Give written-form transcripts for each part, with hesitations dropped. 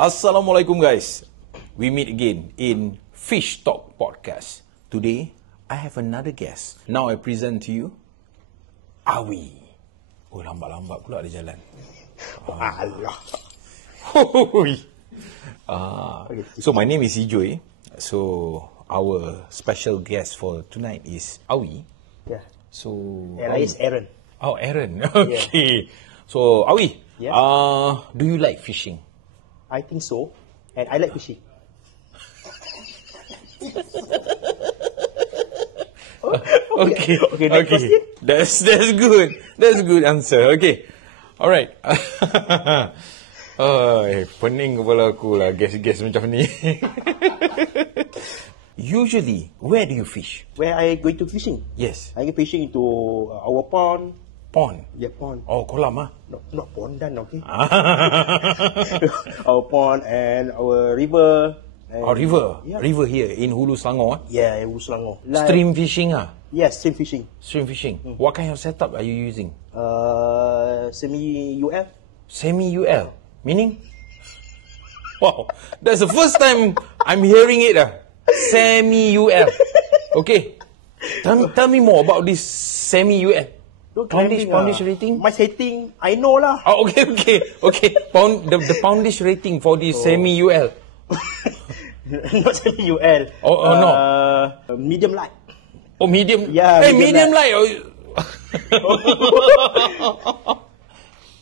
Assalamualaikum guys. We meet again in Fish Talk Podcast. Today, I have another guest. Now I present to you, Awi. Oh, lambat-lambat pula dia jalan. Allah. So my name is Ijoy. So our special guest for tonight is Awi. Yeah. So And I is Aaron. Oh, Aaron. Okay. So Awi, Yeah. Do you like fishing? I think so. And I like fishing. Okay. next question. That's good. That's a good answer. Okay. Alright. Pening kepala aku lah guess macam ni. Usually, where do you fish? Where I going to fishing? Yes. I go fishing into our pond. Pond. Yeah, pond. Oh, kolam ah. No, not pond dan, okay? Our pond and our river. And, Oh, river. Yeah. River here in Hulu Selangor. Yeah, Selangor. Stream fishing ah. Yes, stream fishing. Stream fishing. What kind of setup are you using? Semi-UL. Semi-UL. Meaning? Wow. That's the first time I'm hearing it. Semi-UL. Okay. Tell me more about this semi-UL. Poundage rating? My setting, I know lah. Oh, okay. The poundage rating for the semi-UL. Not semi-UL. No. Medium light. Oh, medium. Yeah, Hey, medium medium light.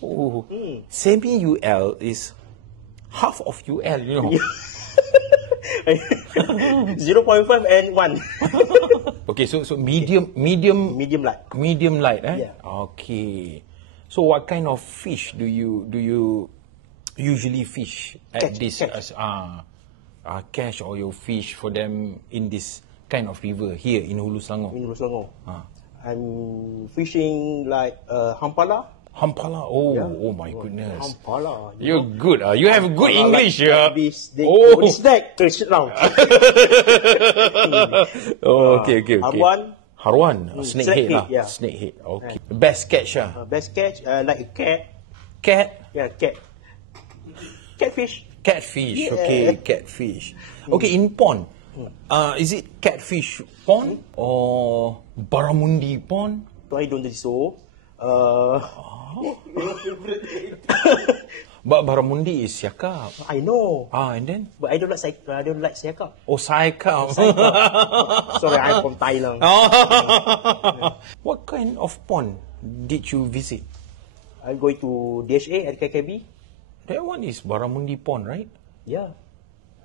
Oh. Semi-UL is half of UL, you know. 0.5 and 1. Okay, so medium Medium light. Medium light, eh? Yeah. Okay. So what kind of fish do you usually fish at this catch or you fish for them in this kind of river here in Hulu Selangor? In Selangor. I'm fishing like Hampala. Hampala. Oh, Yeah. oh my goodness. Hampala. You're good. You have good English. Oh. This deck, sit down. Oh, okay. Harwan. Snake Snakehead lah. head, yeah. Snakehead. Okay. Best catch ah. Best catch, like a cat. Cat. Yeah, cat. Catfish. Catfish. Yeah. Okay, catfish. Okay, in pond. Is it catfish pond or Baramundi pond? I don't think so. But Baramundi is siakap. I know. And then? But I don't like siakap. Oh, saikap. Sorry, I'm from Thailand. What kind of pond did you visit? I'm going to DHA at KKB. That one is Baramundi pond, right? Yeah.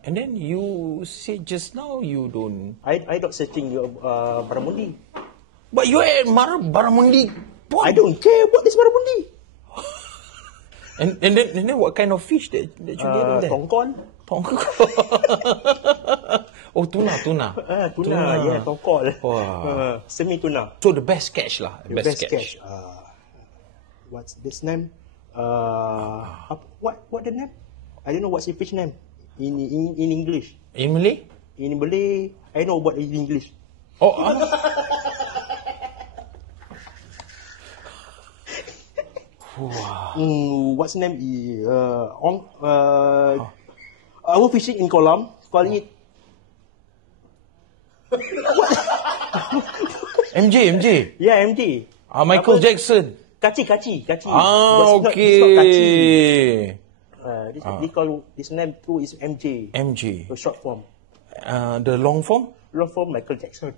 And then you said just now you don't... I not searching Baramundi. But you at Baramundi pond? I don't care what is Baramundi. And then what kind of fish that you get in there? Tongkol. Oh, tuna. Tuna, yeah, tongkol. Wow. Semi tuna. So the best catch lah. The best catch. What's this name? What the name? I don't know what's the fish name in English. In Malay? In Malay, I know what is English. Oh. Wow. What's the name? Our fishing in kolam, calling it. MJ. Yeah, MJ. Michael Jackson. Kachi. Okay. They call this name too is MJ. MJ. The short form. The long form? Long form Michael Jackson.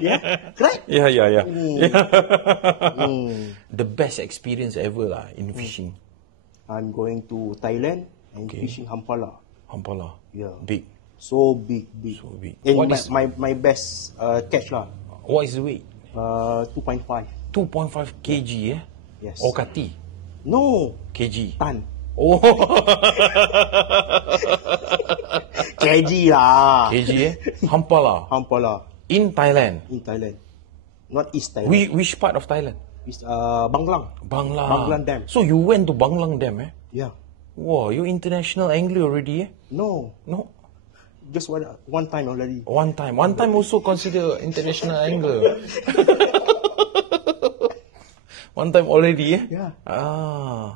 Yeah, right? Yeah. The best experience ever lah in fishing. I'm going to Thailand and fishing Hampala. Yeah. Big. So big. So big. And What is my best catch lah. What is the weight? 2.5. 2.5 kg, eh? Yes. Or kati? No. Kg. Tan. Oh. kg lah. Kg, eh? Hampala. In Thailand. Not East Thailand. Which part of Thailand? It's Banglang. Banglang Dam. So you went to Banglang Dam, eh? Yeah. Wow, you international angler already, eh? No. Just one time already. One time also consider international angler. One time already, eh? Yeah.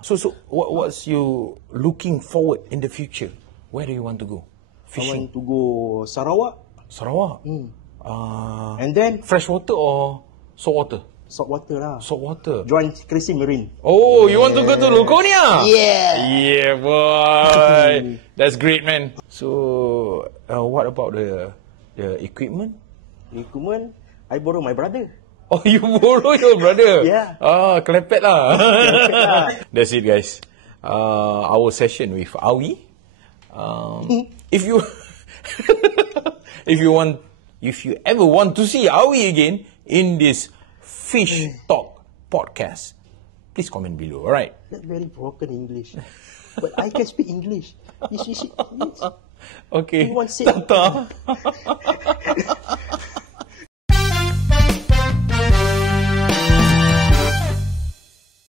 So what's you looking forward in the future? Where do you want to go? I Fishing? want to go Sarawak. Sarawak? And then Freshwater or saltwater? saltwater lah. Saltwater. Join Crazy Marine. Oh, you want to go to Luconia? Yeah. Yeah, boy. That's great, man. So, what about the equipment? Equipment, I borrow my brother. Oh, you borrow your brother? Yeah. Kelepet lah. That's it, guys. Our session with Awi. If you if you ever want to see Awi again in this Fish Talk podcast, please comment below. All right. That's very broken English. But I can speak English. Okay. You want to say- Tata.